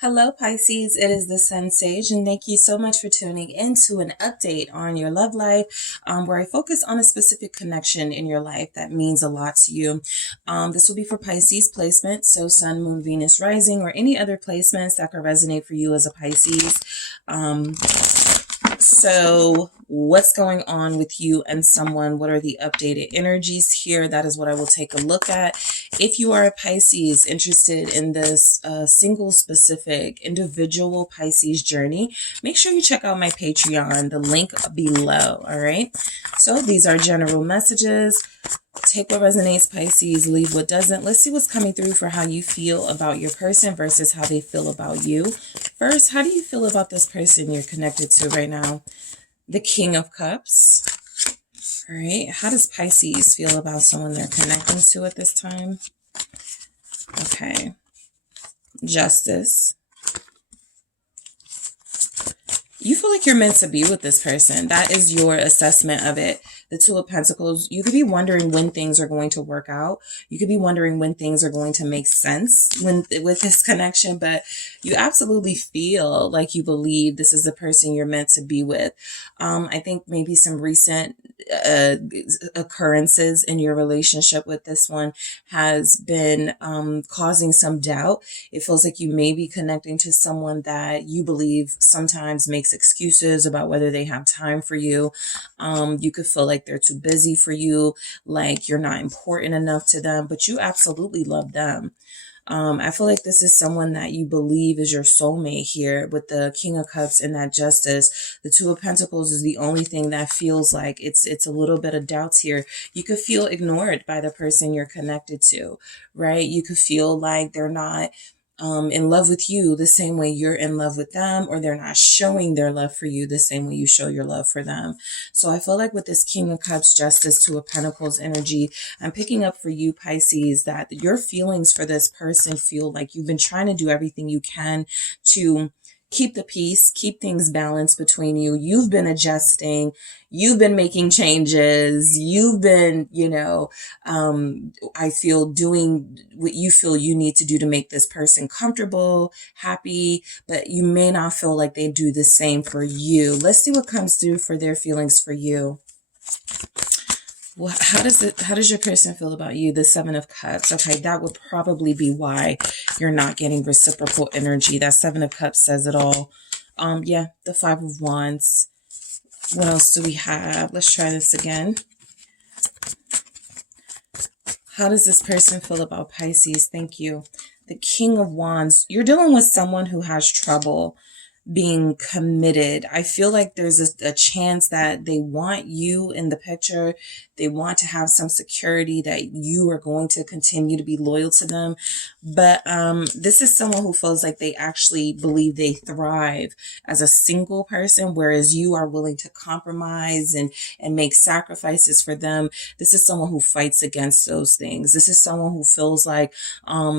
Hello, Pisces. It is the SunSage, and thank you so much for tuning in to an update on your love life, where I focus on a specific connection in your life that means a lot to you. This will be for Pisces placement, so Sun, Moon, Venus, Rising, or any other placements that could resonate for you as a Pisces. So what's going on with you and someone? What are the updated energies here? That is what I will take a look at. If you are a Pisces interested in this single specific individual Pisces journey, make sure you check out my Patreon, the link below. All right. So these are general messages. Take what resonates, Pisces, leave what doesn't. Let's see what's coming through for how you feel about your person versus how they feel about you. First, how do you feel about this person you're connected to right now? The King of Cups. All right. How does Pisces feel about someone they're connecting to at this time? Okay. Justice. You feel like you're meant to be with this person. That is your assessment of it. The Two of Pentacles, you could be wondering when things are going to work out. You could be wondering when things are going to make sense with this connection, but you absolutely feel like you believe this is the person you're meant to be with. I think maybe some recent occurrences in your relationship with this one has been causing some doubt. It feels like you may be connecting to someone that you believe sometimes makes excuses about whether they have time for you. You could feel like they're too busy for you, like you're not important enough to them, but you absolutely love them. I feel like this is someone that you believe is your soulmate here with the King of Cups and that Justice. The Two of Pentacles is the only thing that feels like it's a little bit of doubts here. You could feel ignored by the person you're connected to, right? You could feel like they're not in love with you the same way you're in love with them, or they're not showing their love for you the same way you show your love for them. So I feel like with this King of Cups, Justice, Two of Pentacles energy, I'm picking up for you, Pisces, that your feelings for this person feel like you've been trying to do everything you can to keep the peace, keep things balanced between you. You've been adjusting. You've been making changes. You've been, I feel doing what you feel you need to do to make this person comfortable, happy, but you may not feel like they do the same for you. Let's see what comes through for their feelings for you. Well, how does your person feel about you? The Seven of Cups. Okay, that would probably be why you're not getting reciprocal energy. That Seven of Cups says it all. Yeah, the Five of Wands. What else do we have? Let's try this again. How does this person feel about Pisces? Thank you. The King of Wands. You're dealing with someone who has trouble being committed. I feel like there's a chance that they want you in the picture. They want to have some security that you are going to continue to be loyal to them. But this is someone who feels like they actually believe they thrive as a single person, whereas you are willing to compromise and make sacrifices for them. This is someone who fights against those things. This is someone who feels like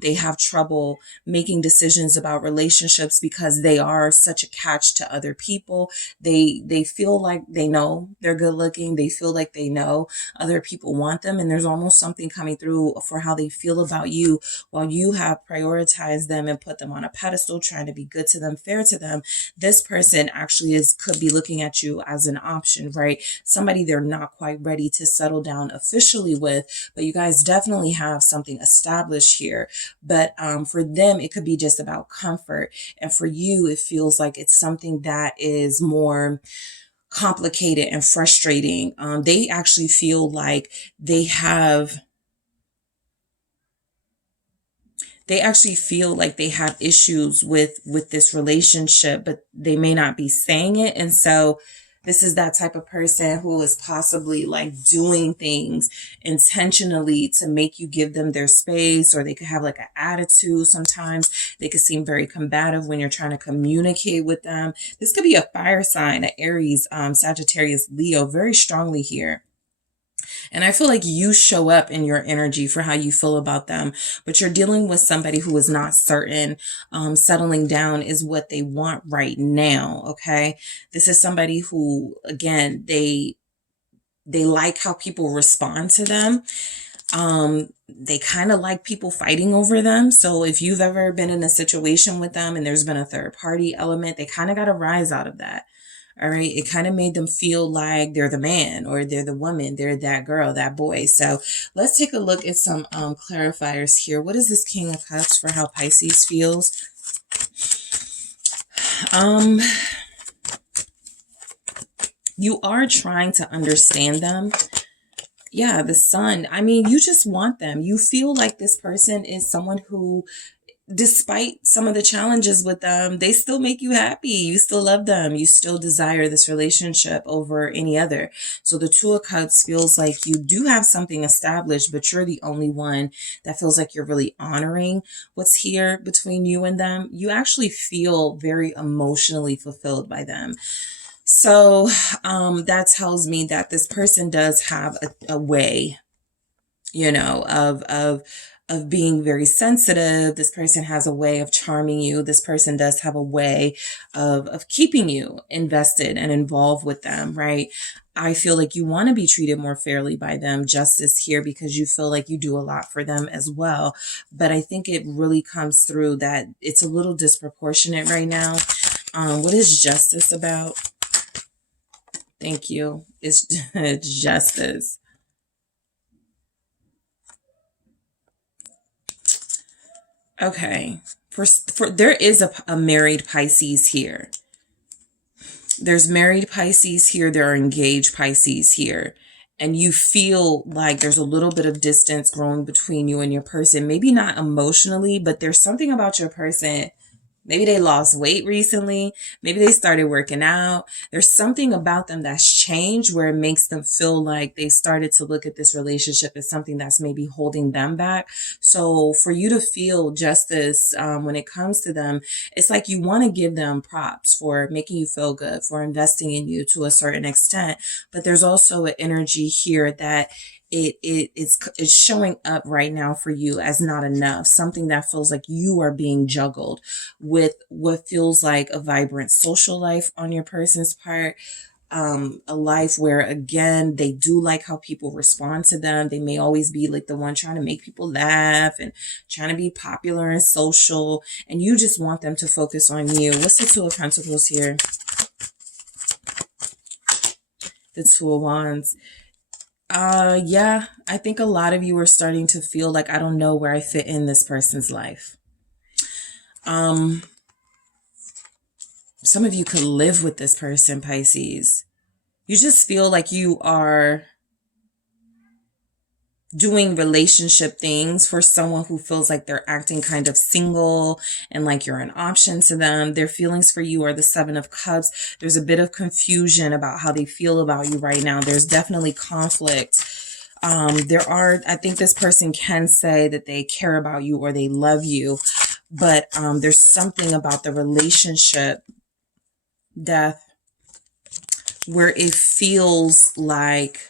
they have trouble making decisions about relationships because they are such a catch to other people. They feel like they know they're good looking. They feel like they know other people want them. And there's almost something coming through for how they feel about you while you have prioritized them and put them on a pedestal, trying to be good to them, fair to them. This person actually could be looking at you as an option, right? Somebody they're not quite ready to settle down officially with, but you guys definitely have something established here. But for them, it could be just about comfort. And for you, it feels like it's something that is more complicated and frustrating. They actually feel like they have issues with this relationship, but they may not be saying it. And so this is that type of person who is possibly like doing things intentionally to make you give them their space, or they could have like an attitude. Sometimes they could seem very combative when you're trying to communicate with them. This could be a fire sign, an Aries, Sagittarius, Leo, very strongly here. And I feel like you show up in your energy for how you feel about them, but you're dealing with somebody who is not certain. Settling down is what they want right now. Okay. This is somebody who, again, they like how people respond to them. They kind of like people fighting over them. So if you've ever been in a situation with them and there's been a third party element, they kind of got a rise out of that. All right. It kind of made them feel like they're the man or they're the woman. They're that girl, that boy. So let's take a look at some clarifiers here. What is this King of Cups for how Pisces feels? You are trying to understand them. Yeah, the Sun. I mean, you just want them. You feel like this person is someone who, despite some of the challenges with them, they still make you happy. You still love them. You still desire this relationship over any other. So the Two of Cups feels like you do have something established, but you're the only one that feels like you're really honoring what's here between you and them. You actually feel very emotionally fulfilled by them. So that tells me that this person does have a way, you know, of being very sensitive. This person has a way of charming you. This person does have a way of keeping you invested and involved with them, right? I feel like you want to be treated more fairly by them. Justice here, because you feel like you do a lot for them as well. But I think it really comes through that it's a little disproportionate right now. What is justice about? Thank you. It's justice. Okay. For there is a married Pisces here. There's married Pisces here. There are engaged Pisces here. And you feel like there's a little bit of distance growing between you and your person. Maybe not emotionally, but there's something about your person. Maybe they lost weight recently. Maybe they started working out. There's something about them that's changed where it makes them feel like they started to look at this relationship as something that's maybe holding them back. So for you to feel justice when it comes to them, it's like you want to give them props for making you feel good, for investing in you to a certain extent. But there's also an energy here that it's showing up right now for you as not enough, something that feels like you are being juggled with what feels like a vibrant social life on your person's part. A life where, again, they do like how people respond to them. They may always be like the one trying to make people laugh and trying to be popular and social, and you just want them to focus on you. What's the Two of Pentacles here? The Two of Wands. Yeah, I think a lot of you are starting to feel like, I don't know where I fit in this person's life. Some of you could live with this person, Pisces. You just feel like you are doing relationship things for someone who feels like they're acting kind of single and like you're an option to them. Their feelings for you are the Seven of Cups. There's a bit of confusion about how they feel about you right now. There's definitely conflict. I think this person can say that they care about you or they love you, but there's something about the relationship, Death, where it feels like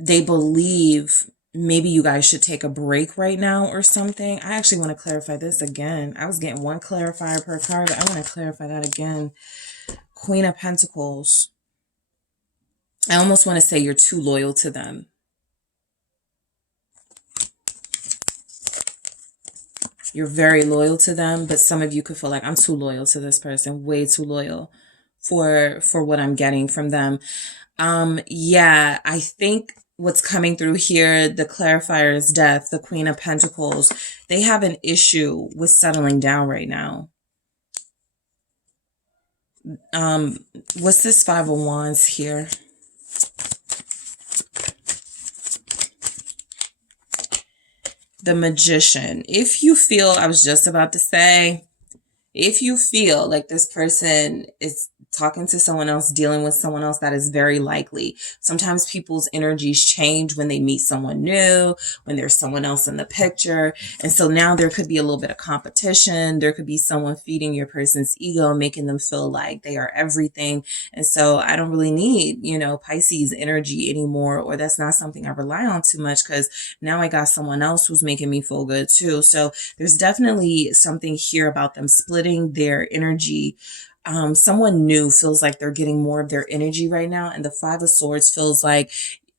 they believe maybe you guys should take a break right now or something. I actually want to clarify this again. I was getting one clarifier per card, but I want to clarify that again. Queen of Pentacles. I almost want to say you're too loyal to them. You're very loyal to them, but some of you could feel like, I'm too loyal to this person, way too loyal for what I'm getting from them. Yeah, I think what's coming through here, the clarifier is Death, the Queen of Pentacles. They have an issue with settling down right now. What's this Five of Wands here? The Magician. If you feel, I was just about to say, if you feel like this person is talking to someone else, dealing with someone else, that is very likely. Sometimes people's energies change when they meet someone new, when there's someone else in the picture. And so now there could be a little bit of competition. There could be someone feeding your person's ego, making them feel like they are everything. And so I don't really need, Pisces energy anymore, or that's not something I rely on too much because now I got someone else who's making me feel good too. So there's definitely something here about them splitting their energy. Someone new feels like they're getting more of their energy right now. And the Five of Swords feels like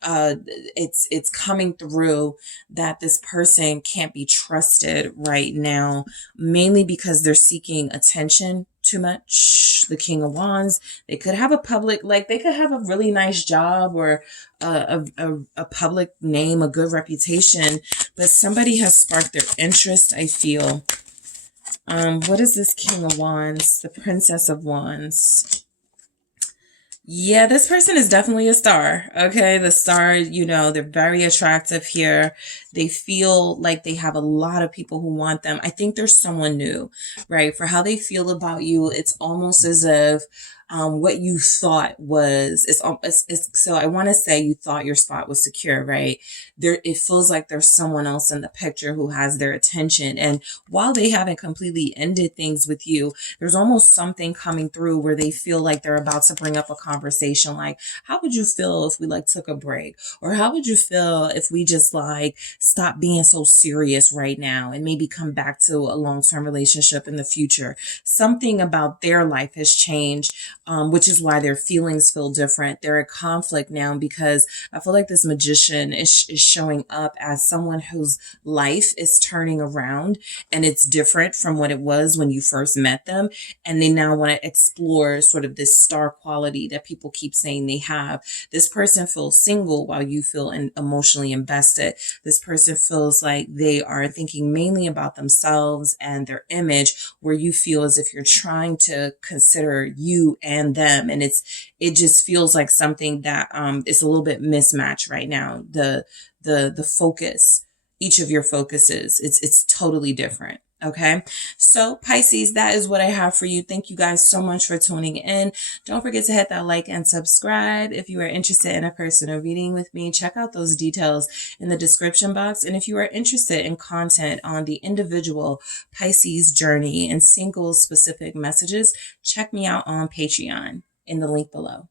it's coming through that this person can't be trusted right now, mainly because they're seeking attention too much. The King of Wands, they could have a public, like they could have a really nice job or a public name, a good reputation, but somebody has sparked their interest, I feel. What is this King of Wands? The Princess of Wands. Yeah, this person is definitely a star. Okay. The star, you know, they're very attractive here. They feel like they have a lot of people who want them. I think there's someone new, right? For how they feel about you, it's almost as if what you thought was, so I want to say you thought your spot was secure, right? It feels like there's someone else in the picture who has their attention. And while they haven't completely ended things with you, there's almost something coming through where they feel like they're about to bring up a conversation. Like, how would you feel if we like took a break? Or how would you feel if we just like stop being so serious right now and maybe come back to a long-term relationship in the future? Something about their life has changed, which is why their feelings feel different. They're at conflict now because I feel like this magician is showing up as someone whose life is turning around and it's different from what it was when you first met them. And they now want to explore sort of this star quality that people keep saying they have. This person feels single while you feel emotionally invested. This person feels like they are thinking mainly about themselves and their image, where you feel as if you're trying to consider you and them. And it just feels like something that is a little bit mismatched right now. The focus, each of your focuses, it's totally different. Okay. So Pisces, that is what I have for you. Thank you guys so much for tuning in. Don't forget to hit that like and subscribe. If you are interested in a personal reading with me, check out those details in the description box. And if you are interested in content on the individual Pisces journey and single specific messages, check me out on Patreon in the link below.